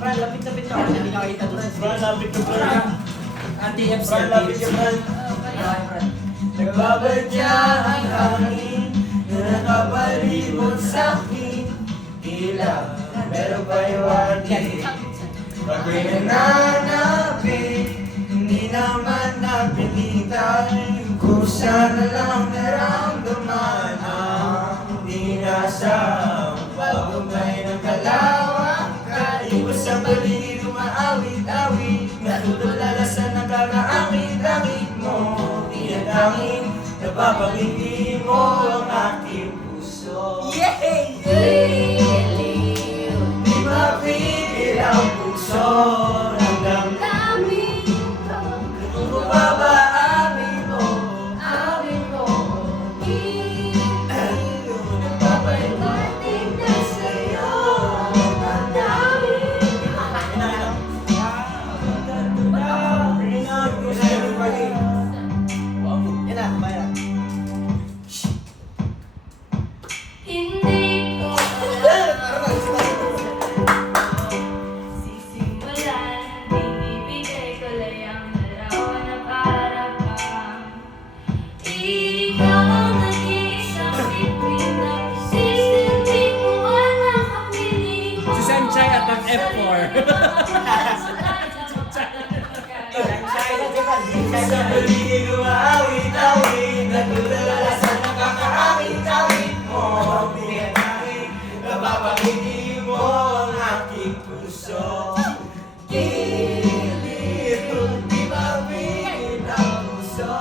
Bran, lapit-lapit ka kasi hindi nakakita doon. Bran, lapit ka, Bran. Anti-EMS. Bran, lapit ka, Bran. Nagbabadya ang hangin na nakapalibot sa'kin. Tila meron pa iwagi. Ako'y nananapin, hindi naman napilitan. Kusa na lang naramdaman ang di nasa pagumbay ng kalawang. Kaibos ang paligid umaawit-awit, natutulala sa nakakaangit-angit mo. Tinatangin, napapangiti mo ang aking puso. Yay! Di mapigil ang puso ng damdamin ko. Kung babaamin mo, amin mo. Nagpapaliwanag na sa'yo ang damdamin ko. Yan na, bayan. Hindi ko sisimulan, binibigay ko lang ang larawan na para kang ikaw ang nag-iisang bituin na persistent, di ko alam ang piling mo. Si Sanchay at ang F4. Sa paligid umaawit-awit, natutulala sa nakakaawit-awit mo. Tinatangin, napapangiti mo ang aking puso. Kilig, di mapigil ang puso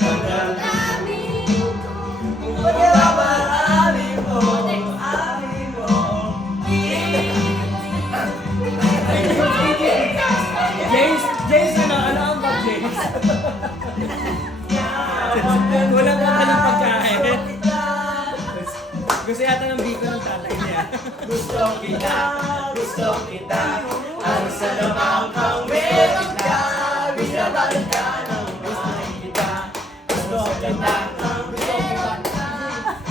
ng damdamin ko. Kung babaamin mo, amin mo. James, ano ang bag, James? Walang makaling pagkain. Gusto yata ng biko ng tatay niya. Gusto kita, ang salamang kang meron ka. Binabalot ka ng mahal kita. Gusto kita, ang gusto kita.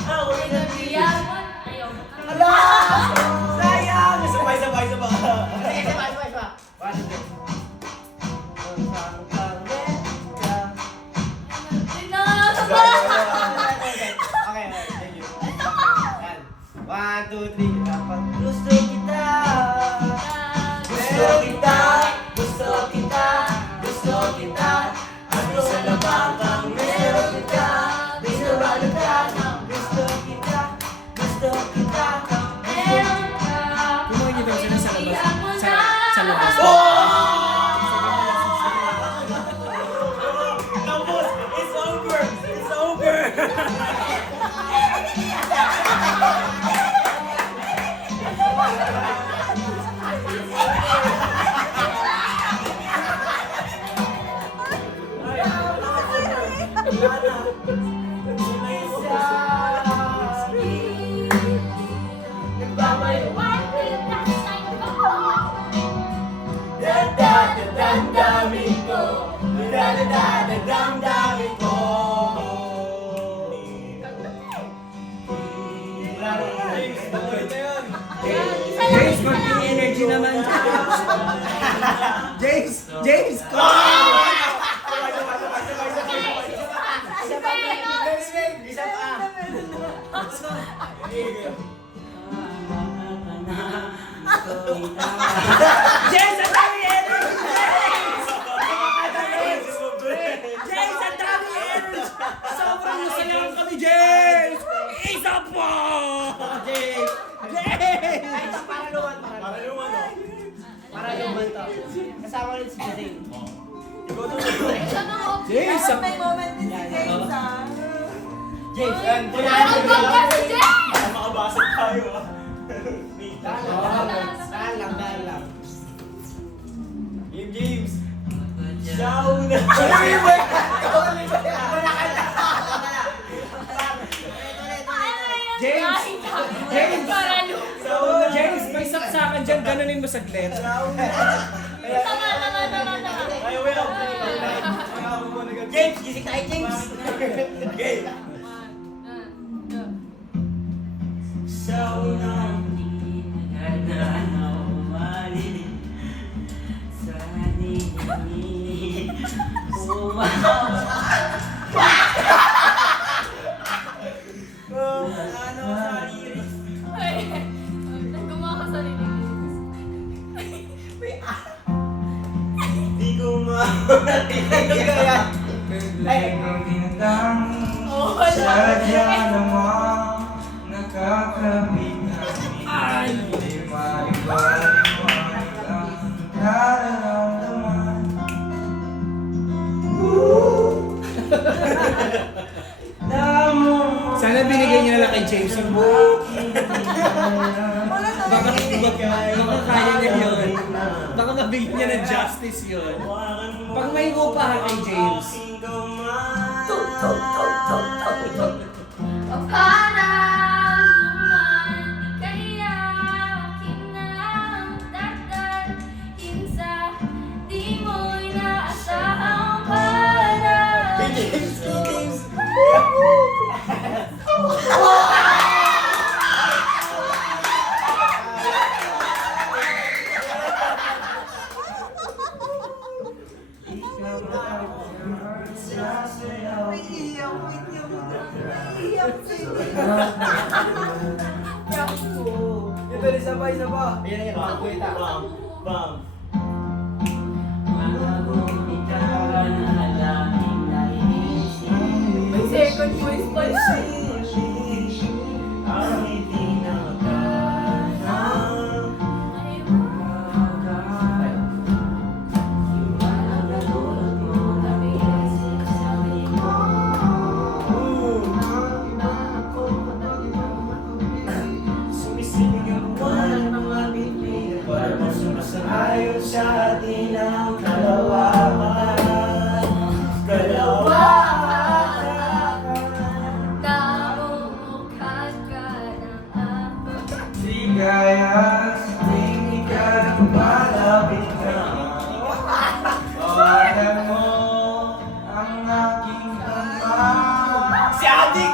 Ako'y Yaman, ayaw. Ala! Sayang! Sabay. Sige, sabay. Yun na nga sa ba? Okay, thank you. Yan. 1, 2, 3. Dapat gusto kita. Gusto kita, gusto kita, gusto kita. Ang salamang kang meron kita. Binabalot ka ng gusto kita. Gusto kita. Meron ka. Kumuha niyo daw sila sa labas. Iyan mo na. Sa labas. Tapos, it's over! It's over! Damdamin ko, damdamin ko. James, konting energy naman. James, James, ang dami energy! James, ang dami energy! Sobrang nasayawan kami, James! Isa pa! James! Ay, ito, paraluan to. Kasama rin si Jane. James, ang... May moment din si James, ah. James, Ang bangga si Jay! Makabasag tayo ah. dahil lang. James! Ciao na! James, James, may saksakan dyan, ganunin mo saglit. Tama. Ay, well. James, gising tayo, James. Okay. Sa unang hindi na umalilig Ang tinatanging sadya namang nakakabigay. Di maiwaliwanag ang nararamdaman. Sana binigay niyo na lang kay James yung book. Wala Baka, talaga. baka kaya niya yun. Baka mabigyan niya ng justice yun. Pag may upa kay James. Parang naman, kaya kinangdadalhin sa di mo inaasahang paraiso. Iiyak, wait niyo. Iiyak Ito, isa pa. Ayan, ayan. Kuwita. May second voice pa yun. Ayon sa atin ang kalawakan. Namumukhat ka ng ako. Sigaya sa tuwing ikaw malapit na. Tawagan mo ang aking ama. Si Adik!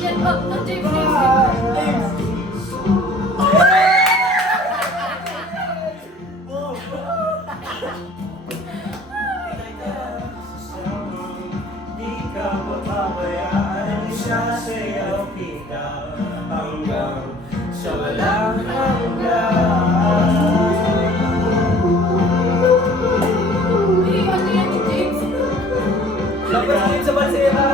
Yan ba? James. Di ka papabayaan siya sa'yo kita hanggang sa walang hanggan. Hindi ka yan ni James. Dapat yun sa Balsera.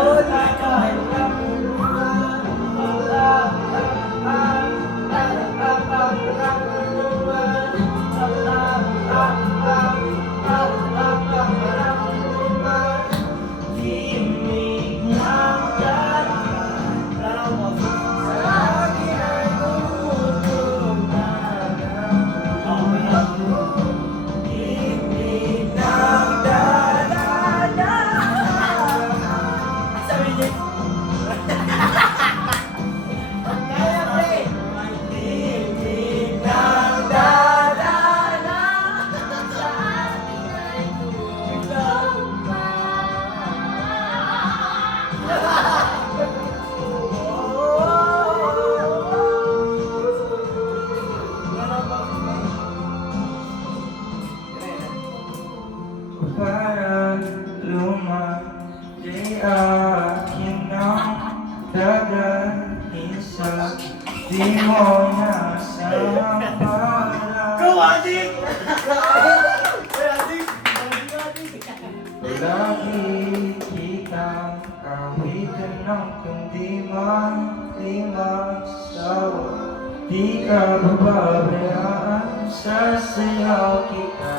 Para lumaki akin ang dadalhin sa di mo nasang para. Go, Adik! Lagi kitang kawitan ng kundi man sawa. Di ka bababayaan, sasayaw kita.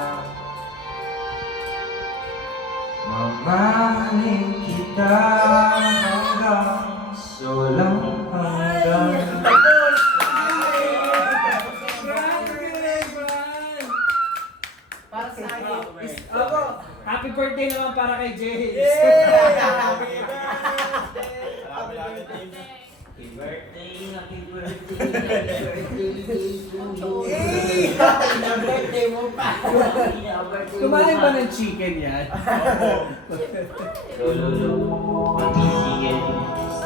Mamahalin kita hanggang sa walang hanggan. Para sa akin. Ako, happy birthday naman para kay James. Kumain ba ng chicken yan?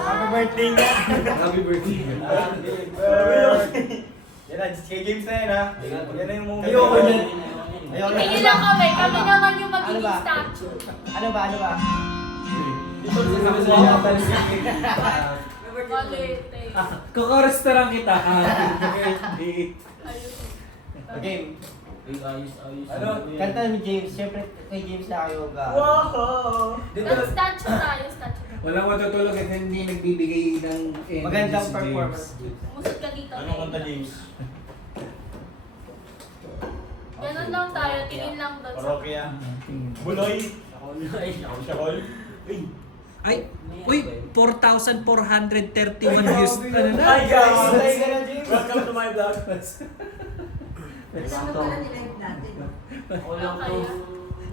Happy birthday nga. Happy birthday. Yan na, kay James na yan ha. Yan na yung moment. Ayoko niyan. Ayoko Tingin lang kami naman yung magiging Ano ba? statue. Ano ba? Balete. Kuko-restaurant kita. Birthday. Okay. Ano? Kanta ni James. Siyempre, kay James na kayo ga. Wow! Statue tayo, statue. Walang matutulog at hindi nagbibigay ng energy Magandang si performance. Umusot ka dito. Anong kanta, James? Ganun lang tayo, tingin lang doon sa... Parokya. Buloy. Shakol. Uy. Ay, uy, 4,431 views. Ano na? Hi guys! Patay ka na, James. Welcome to my vlog. Ano pala nilive natin? Ano kaya?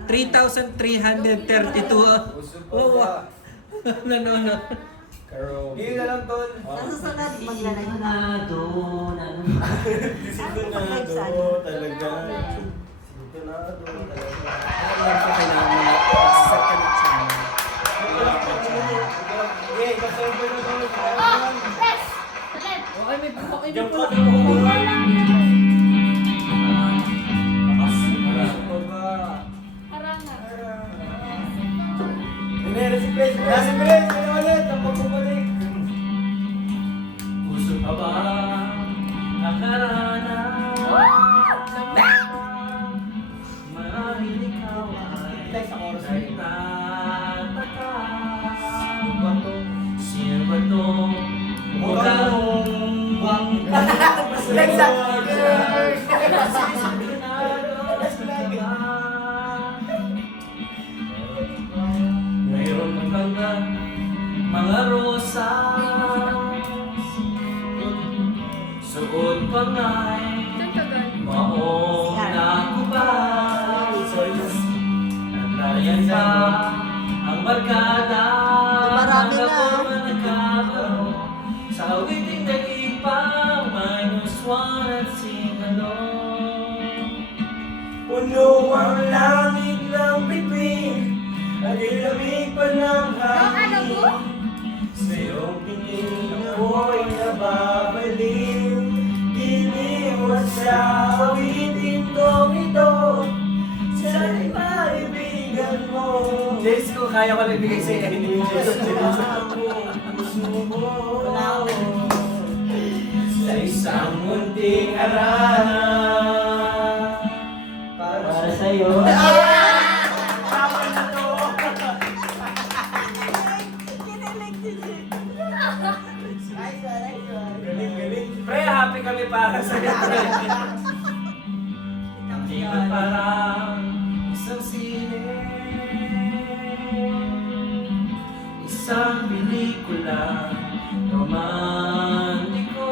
3,332. Oh, wow. Nanonood. Yun na lang, Tol. Sa susunod, maglalive na. Sintonado talaga. Sintonado talaga. Kailangan mo na set ka ng channel. Okay, kaserve na, Tol. Oh! Yes! Salit! Okay, may okay, Jump may cut. Okay lang yan. Harangan. Hindi, si Pres. Si Pres. Ano ulit? Ang pagbubalik. Puso ka ba? Nakarana. Marahil ikaw ay Tayo sa chorus. nagtataka. Sino ba to? Sino ba to? Mukhang mayroon kang ganda, mga rosas. Suot pa nga'y Saan ka galing? maong nakubay. Naglayan pa ang barkada. Marami na. Ako na nagkabaro sa awiting nag-ipang -1 at singalong. Puno ang langit ng bituin at ilamig pa ng Ano mo? hangin. Sa iyong tingin ako'y nababaliw. Giliwan sa awitin kong ito. Sana'y maibigan mo. Jace, kung kaya ko lang ibigay sa'yo, hindi mo Sa isang munting arana para sa'yo. Kinilig si Jim. Galing, galing. Pre, happy kami para sa'yo. Hindi ba parang isang sine, isang pelikula romantiko?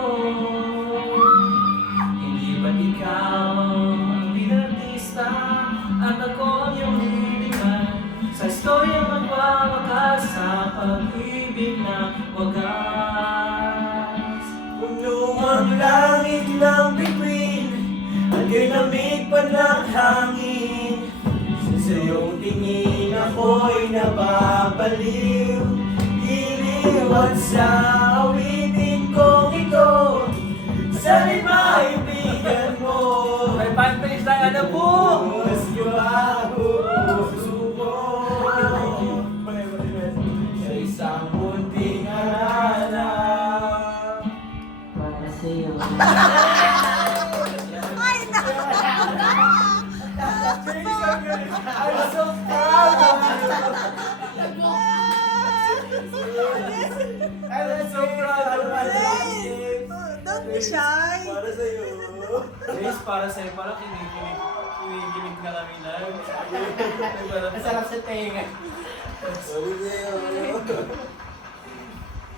Hindi ba't ikaw ang binartista at ako ang iyong liliman sa istoryang magwawakas sa pag-ibig na wagas? Puno ang langit ng bituin at ginamig pa ng hangin. Sa iyong tingin ako'y nababaliw. Iliwan sa awitin kong ito. Sana'y maibigan mo. May pantalis lang ano po! Mas ako susuko sa isang munting arana. Para sa'yo. Ay, na! I'm so proud of you. I'm so proud of you. Don't be shy. Para sa'yo. Jace, para sa'yo, parang kinikilig na kami na. Masarap sa tenga. Para sa'yo.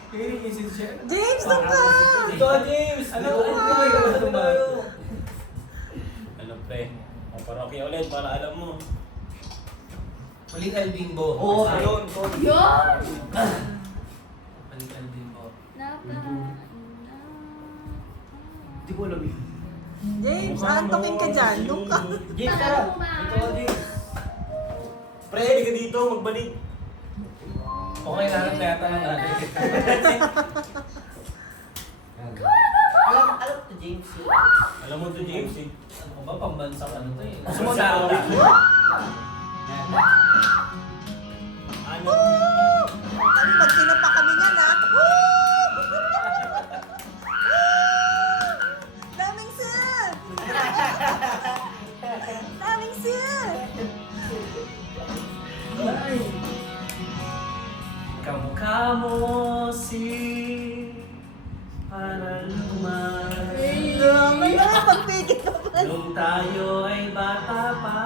Kinikilig siya. James, doon ka! Ito, James. Ano tayo? Ano pre? Ang parokya ulit para alam mo. Maling albimbo. Oo, ayun. Yun! Maling albimbo. Hindi ko alam yun. James, antokin ka dyan. Doon ka. James, tara. Ito, James. Pre, hindi ka dito. Magbalik. Okay na lang kaya tanong natin. Alam to, James. Alam mo to James eh. Ano ba, pambansang ano to eh. Gusto mo sa Ano? Kamusi para lumay. May nakapagpigil ka pa. Nung tayo ay bata pa,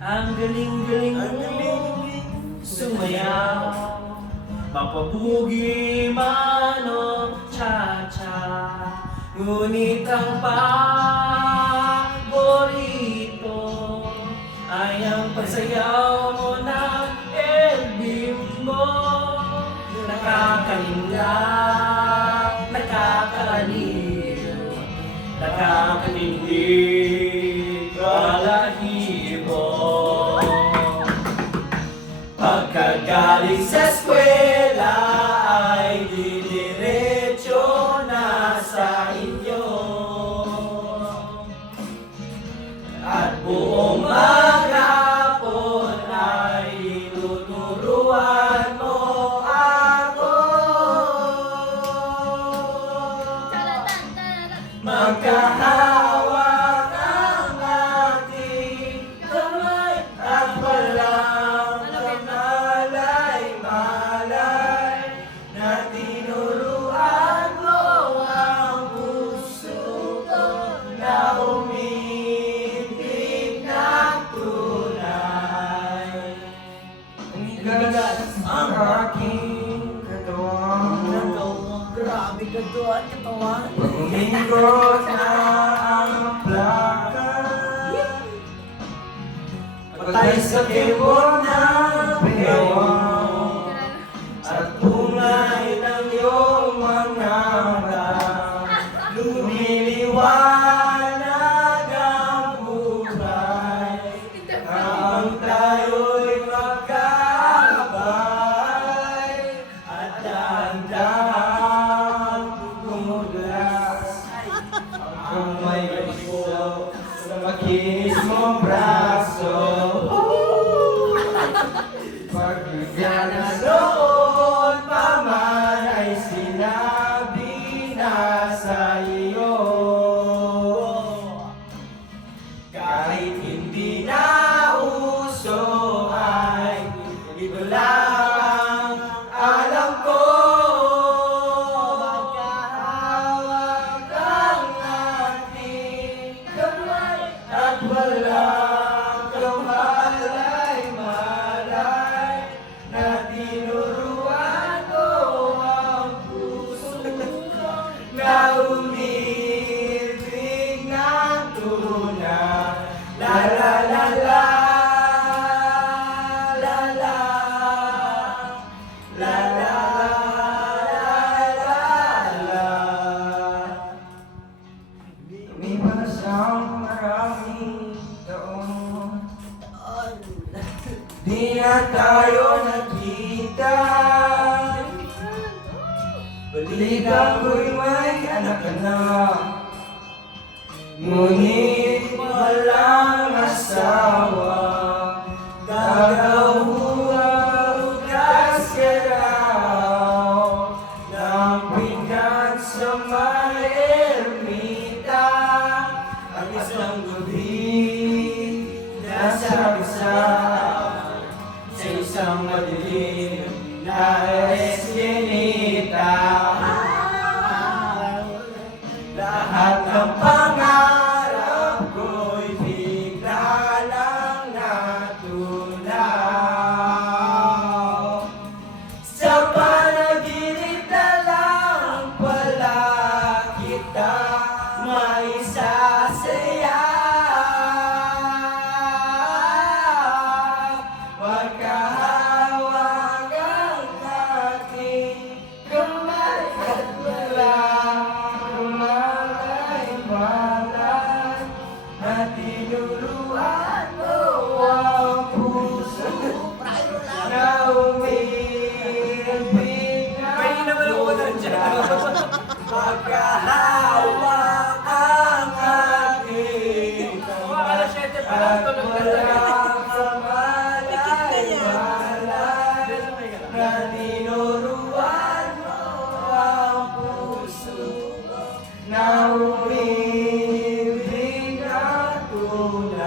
ang galing-galing mo sumayaw, mapabugi man o cha-cha. Ngunit ang paborito ay ang pagsayaw mo ng El Bimbo. Nakakalinlang, nakakaaliw, nakakatindig, balahibo. Pagkagaling sa eskwela ay didiretso na sa inyo, at buong maghapon ay tuturuan mo ako. Magkahawak ang ating kamay at walang kamalay-malay na tinuruan mo ang puso ko na umiibig ng tunay. Umigas ang aking katawan. Grabe katawan, katawan. Uminggot na ang plaka, patay sa kibon ng bewang, at tungay ng iyong mga mata, lumiliwanag ang buhay. Ang tayo'y magkakabay at dahan-dahan tumulas ang may gusto sa makinis mong braso. Pagkagyan na noon pa man ay sinabi na sa iyo, kahit hindi na uso ay ito lang ang alam ko. Magkahawak ang ating kamay at walang kamalay-malay na tinuruan mo ang puso ko na umibig ng tunay. La la la la, la la, la la, la. Lumipas ang maraming taon, di na tayo nagkita. Balita ko'y may anak ka na, ngunit walang asawa. Gagahugas ka raw ng pinggan sa may ermita. Ang isang gabi nasa isa sa isang madilim na eskinita. Lahat ng pangarap ko'y bigla lang natunaw. Sa panaginip na lang pala kita maisasaya. Magkahawak ang ating kamay at walang kamalay-malay na tinuruan mo ang puso na umiibig ng tunay. Magkahawak ang ating kamay at walang kamalay-malay na tinuruan mo ang puso na umibig ng tunay.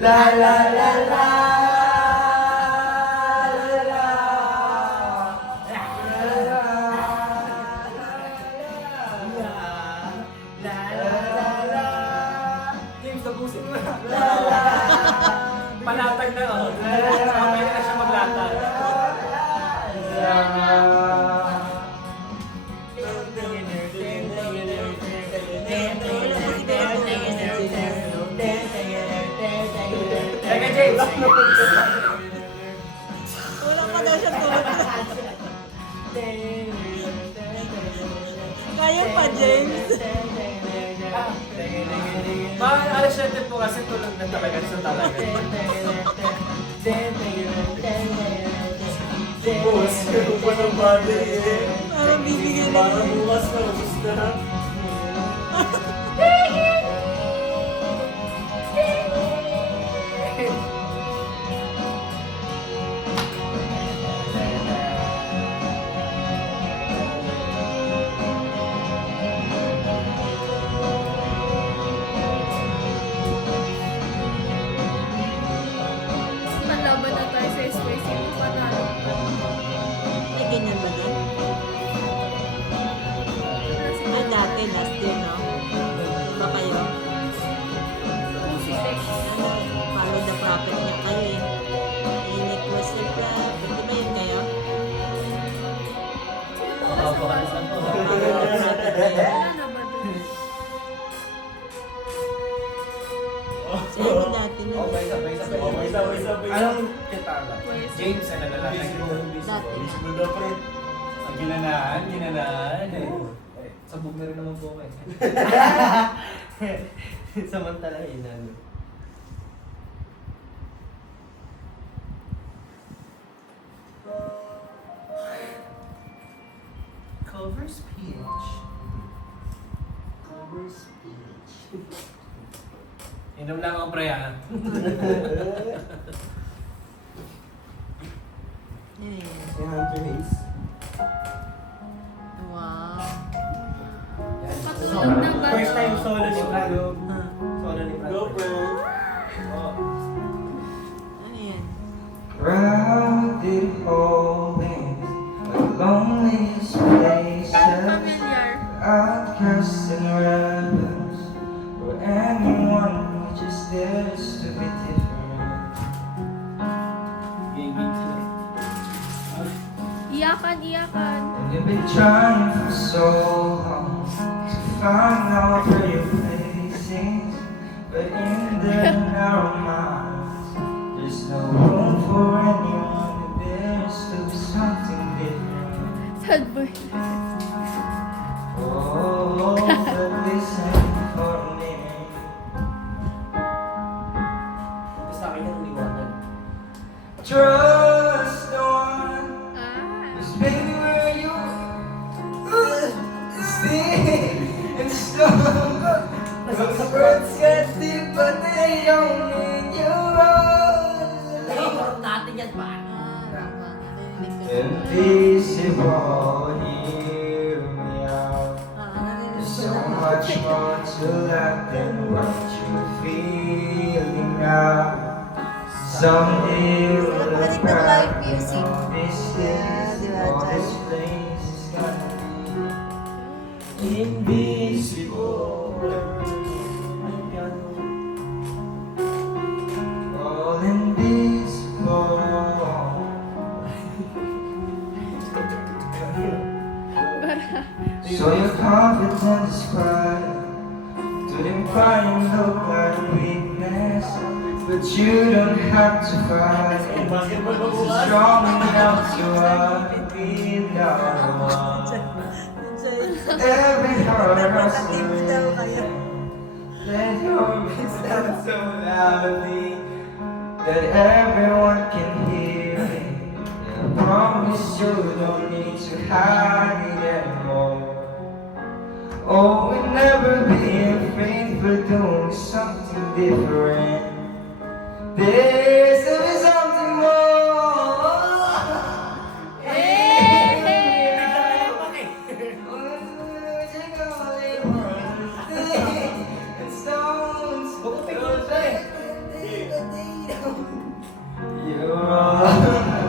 La la la la. Tapusin mo na. Palatag na, oh. Pwede na siya maglatag. Teka, James. Kulang pa daw siya tulog. Kaya pa, James. Alas natin po kasi tulog na talaga siya talaga. Boss, ganun pa ng bagay eh. Parang bibigyan na Para bukas na, gusto na. Manlaban na tayo sa SYC. Panalo. Ay, ganyan ba din? Ay, dati, last year, no? Diba kayo? Follow the prophet niya kayo eh. Init was the prophet. Di ba yun kayo? Wala na ba doon? Sa inyo dati na. Sabay. Anong kitala? James, ano na lang. Dati. Mismo na, pre. Ang ginanaan. Sabog na rin naman po ako eh. Samantalahin na. Cover speech. Inom lang ako, pre, ah. Ayan. Si Hunter Hayes. Wow. Patulog na ba? First time solo ni Fran. Ah, Solo ni Fran. Go, friend. ano yan? Crowded hallways, the loneliest places, Familiar. outcasts and rebels, or anyone who just dares to be different. Gaming sila. Iyakan, iyakan. And you've been trying for so long to find out where your place is, but in their narrow minds, there's no room for anyone who dares to be something different. Sad boy. Oh, but listen for a minute. Sa akin yung liwanag. Trust no one, Ah. 'cause baby where you stay and strong. Those words get deep, but they don't mean you're wrong. natin yan pa. Narinig ko. Invisible, hear me out. Narinig There's ko so na. much more to life than what you're feeling now. Someday you'll Sarap look makinig ng back live and music. all this Yeah, is, di ba, all Chan? this place is gonna be invisible. All invisible. So your confidence is quiet. To them crying look like weakness, but you don't have to fight. Basketball ba It's bukas? strong enough to without one. Every heart has to beat. Let your voice sound so loudly that everyone can hear it. I promise you don't need to hide it anymore. Oh, we'll never be afraid for doing something different. There's to be something more. And stones. You're all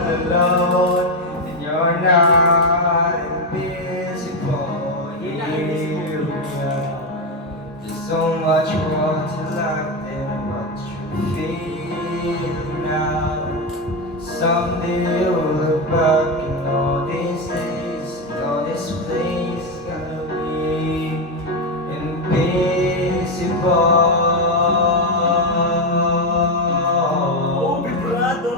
alone and you're not invisible. Here we are. There's so much more to life than what you feel now. Someday you'll look back and all these days, and all this place is gonna be invisible. Oh, vibrato.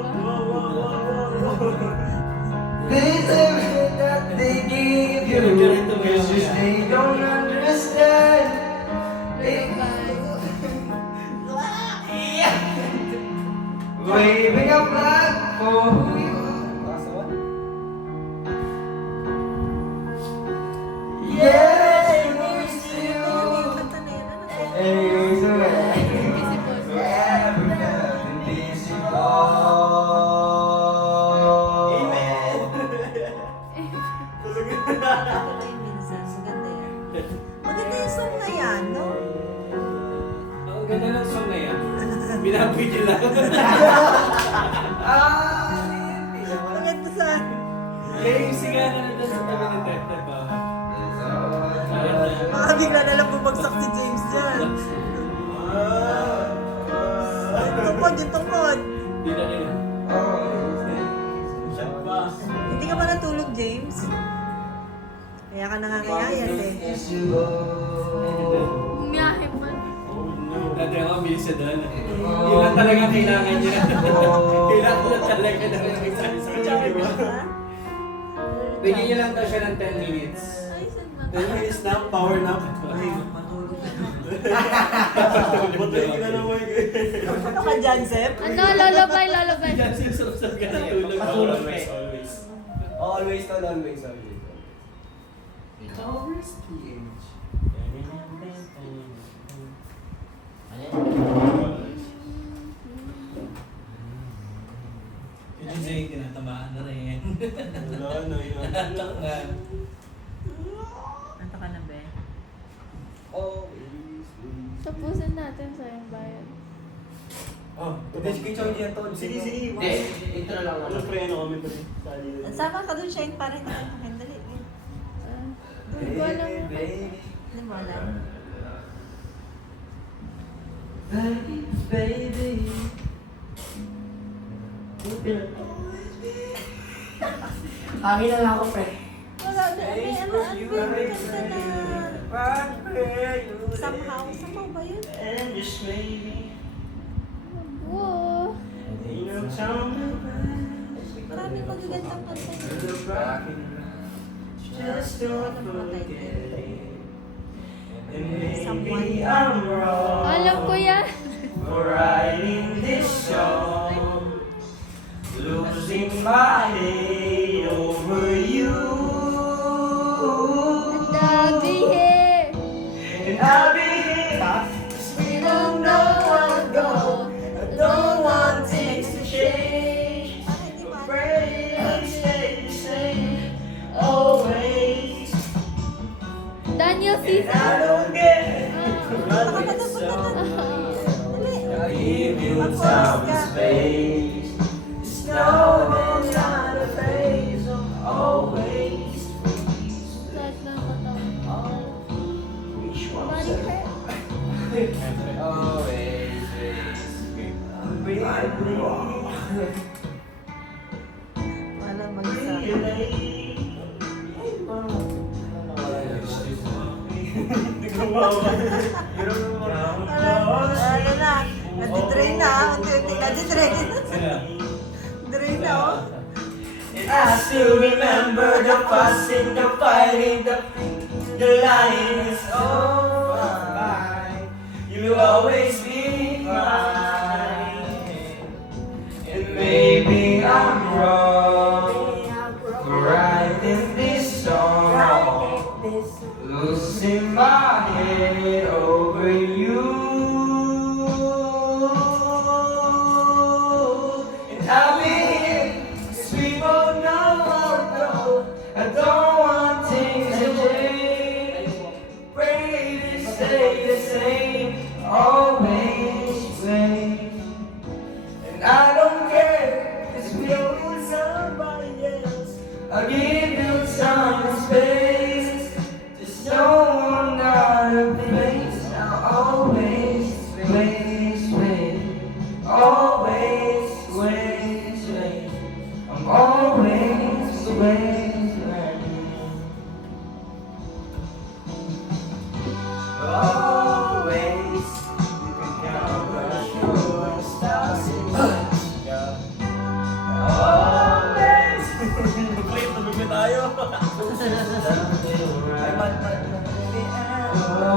This everything that they give you, it's just they don't understand. Waving a flag for who you are. Yes, you know it's you. Kanta na yan. Ano siya? And you're so forever invisible. Amen. Ako na yung minsan. Maganda yan. Maganda yung song na yan, no? Ang ganda ng song na yan. Binabigyan lang. Maganda sa... Kaya yung sigahan na nandun sa tabi ng Tete ba? Baka bigla na lang bumagsak si James dyan. Yung tungkod. Hindi na nila. Hindi ka ba natulog, James? Kaya ka nangangayayat eh. Bumiyahe pa. Dati ako, bilis siya doon. Yun lang talaga kailangan niya. Kailangan na talaga na rin sa Ha? Bigyan niyo lang daw siya ng 10 minutes. Ay, saan na? 10 minutes na, power nap. Butay ka na naman. Ano ka dyan, Sep? Ano, lalabay, lalabay. Diyan sinusap ka ng tulog. Always, always. Always, tol, always, always. Towers PH. Yung Jay, tinatamaan na rin. Wala na yan. Tanga. Nanta ka na, be? Always. Tapusin natin sa yung bayan. Oh, hindi kay Choy yan, tol. Sige, sige. Hindi, ito na lang Ano naman. pre, ano kami pre? Sali na. Sama ka dun, Shane, pa rin. Dali. Hindi ko alam. Hindi mo alam. Baby. Amin na lang ako, pre. Wala na. Ano kanta na? Somehow ba yun? And just maybe Wow. you know something. Maraming magagandang kanta yun. Just don't forget it. And Someone. maybe I'm wrong Alam ko yan. for writing this song, losing my head over you. Ang dami eh. And I'll be here, 'cause we don't know where to go. I don't want things to change. But pray we stay the same, always. Daniel And Caesar. I don't get it. Punta ka na doon, punta ka na. Dali. I give you time and space. Just know that I'm not a phase. I'm always Lahat ng katawan. which Body one's hurt. Always. Wala mag-isa. Wala na. Nadidrain na. Unti-unti ka. Nadidrain. Drain na, oh. I still remember the fussing, the fighting, the lying is over. You'll always be mine. And maybe I'm wrong for writing this song, losing my head over you. And I'll be here, 'cause we both know how it goes. I don't want things to change. Pray to stay the same, always wait. And I don't care, 'cause we don't need somebody else. I'll give you time and space. Just know I'm not a place. I'll Ay, bad.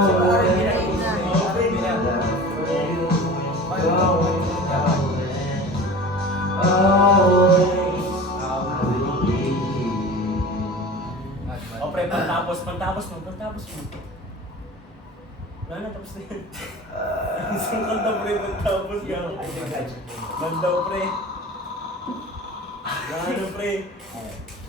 Sa R&B na yun na. R&B na. O pre, pantapos mo. Wala na, tapos na yan. Isang kanta pre, pantapos ka. Ganda pre. Wala na pre.